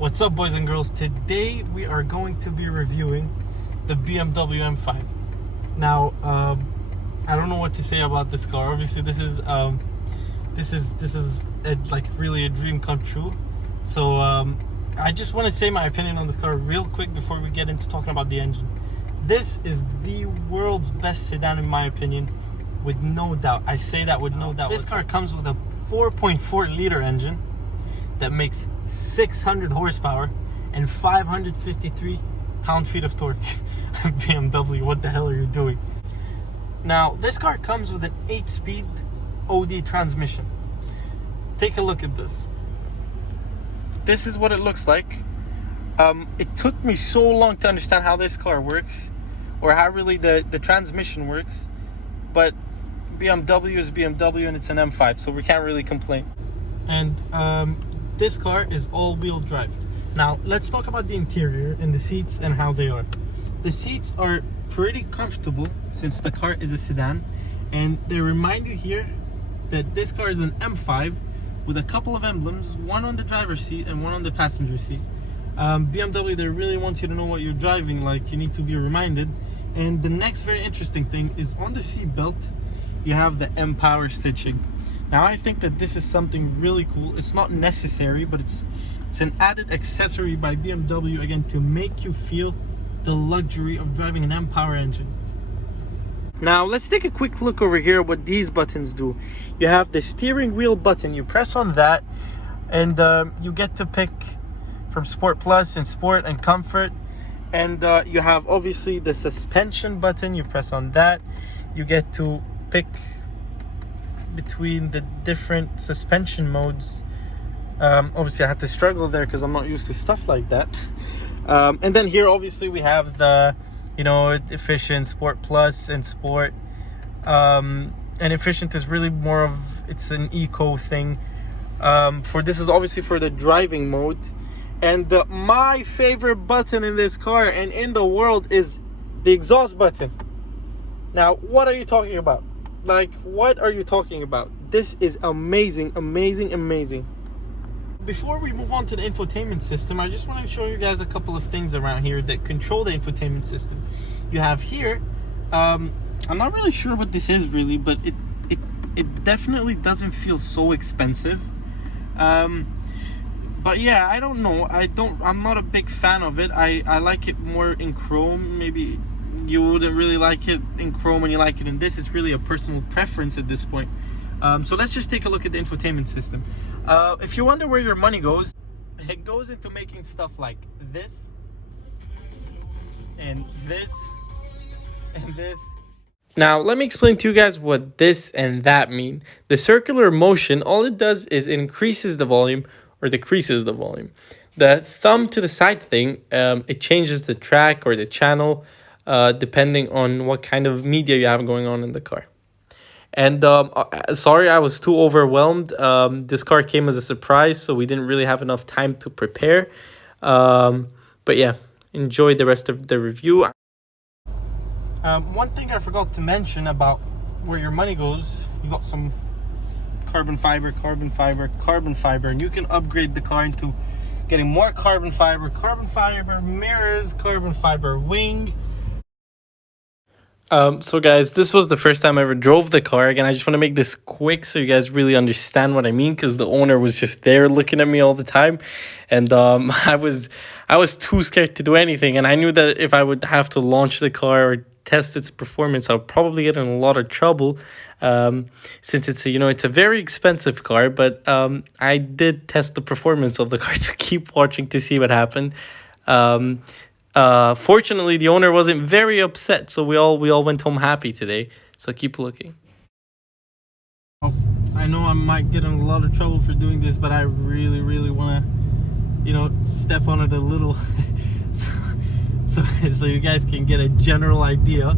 What's up, boys and girls? Today we are going to be reviewing the BMW M5. Now, I don't know what to say about this car. Obviously, this is like really a dream come true. So I just want to say my opinion on this car real quick before we get into talking about the engine. This is the world's best sedan in my opinion, with no doubt. I say that with no doubt. This car comes with a 4.4 liter engine that makes 600 horsepower and 553 pound-feet of torque. BMW, what the hell are you doing? Now, this car comes with an 8-speed OD transmission. Take a look at this. This is what it looks like. It took me so long to understand how this car works, or how really the transmission works, but BMW is BMW and it's an M5, so we can't really complain. And this car is all-wheel drive. Now, let's talk about the interior and the seats and how they are. The seats are pretty comfortable since the car is a sedan, and they remind you here that this car is an M5 with a couple of emblems, one on the driver's seat and one on the passenger seat. BMW, they really want you to know what you're driving like. You need to be reminded. And the next very interesting thing is on the seat belt, you have the M-Power stitching. Now, I think that this is something really cool. It's not necessary, but it's an added accessory by BMW, again, to make you feel the luxury of driving an M-Power engine. Now, let's take a quick look over here what these buttons do. You have the steering wheel button. You press on that, and you get to pick from Sport Plus and Sport and Comfort. And you have, obviously, the suspension button. You press on that. You get to pick between the different suspension modes. Obviously I had to struggle there because I'm not used to stuff like that. And then here obviously we have the efficient, Sport Plus and Sport. And efficient is really more of, it's an eco thing. For this is obviously for the driving mode. And my favorite button in this car and in the world is the exhaust button. Now, what are you talking about? Like, what are you talking about? This is amazing, amazing, amazing. Before we move on to the infotainment system, I just want to show you guys a couple of things around here that control the infotainment system. You have here, I'm not really sure what this is really, but it definitely doesn't feel so expensive. But yeah, I don't know. I'm not a big fan of it. I like it more in chrome. Maybe you wouldn't really like it in chrome and you like it in this. It's really a personal preference at this point. So let's just take a look at the infotainment system. If you wonder where your money goes, it goes into making stuff like this and this and this. Now, let me explain to you guys what this and that mean. The circular motion, all it does is increases the volume or decreases the volume. The thumb to the side thing, it changes the track or the channel depending on what kind of media you have going on in the car. And sorry, I was too overwhelmed. This car came as a surprise, so we didn't really have enough time to prepare. But yeah, enjoy the rest of the review. One thing I forgot to mention about where your money goes, you got some carbon fiber, and you can upgrade the car into getting more carbon fiber mirrors, carbon fiber wing. So guys, this was the first time I ever drove the car. Again, I just want to make this quick so you guys really understand what I mean, because the owner was just there looking at me all the time, and I was too scared to do anything, and I knew that if I would have to launch the car or test its performance, I would probably get in a lot of trouble, since it's a very expensive car. But I did test the performance of the car, so keep watching to see what happened. Fortunately, the owner wasn't very upset, so we all went home happy today. So keep looking. I know I might get in a lot of trouble for doing this, but I really want to, step on it a little, so you guys can get a general idea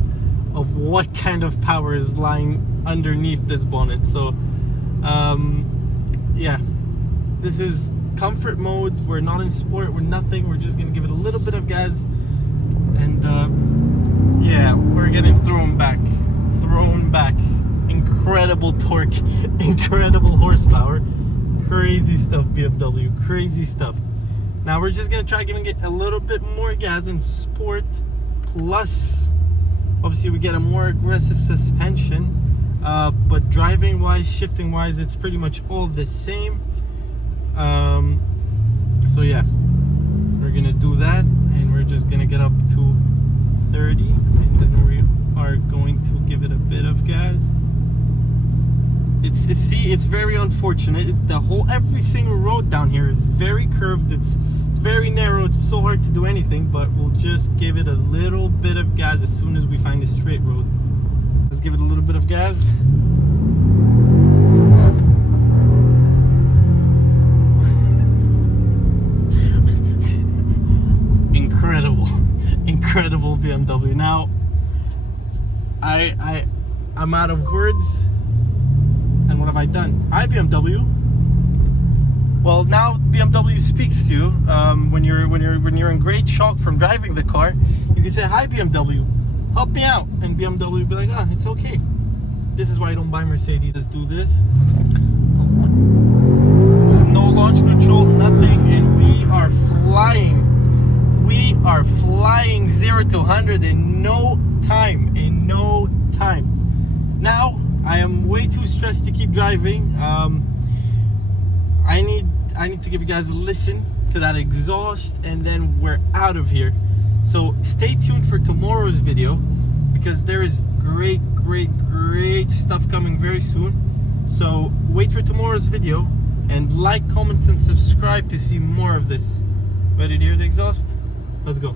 of what kind of power is lying underneath this bonnet. So, yeah, this is comfort mode. We're not in sport, we're nothing. We're just gonna give it a little bit of gas, and yeah, we're getting thrown back. Incredible torque, incredible horsepower, crazy stuff. BMW, crazy stuff. Now we're just gonna try giving it a little bit more gas in sport, plus obviously we get a more aggressive suspension, but driving wise, shifting wise, it's pretty much all the same. So yeah, we're gonna do that, and we're just gonna get up to 30, and then we are going to give it a bit of gas. It's very unfortunate. Every single road down here is very curved. It's very narrow. It's so hard to do anything, but we'll just give it a little bit of gas as soon as we find a straight road. Let's give it a little bit of gas. Incredible BMW. Now I'm out of words. And what have I done? Hi BMW. Well, now BMW speaks to you when you're in great shock from driving the car. You can say, "Hi BMW, help me out," and BMW will be like, "Ah, it's okay." This is why I don't buy Mercedes. Let's do this. No launch control, nothing, and we are flying. We are flying 0 to 100 in no time. Now I am way too stressed to keep driving. I need to give you guys a listen to that exhaust, and then we're out of here. So stay tuned for tomorrow's video, because there is great stuff coming very soon. So wait for tomorrow's video, and like, comment, and subscribe to see more of this. Ready to hear the exhaust? Let's go.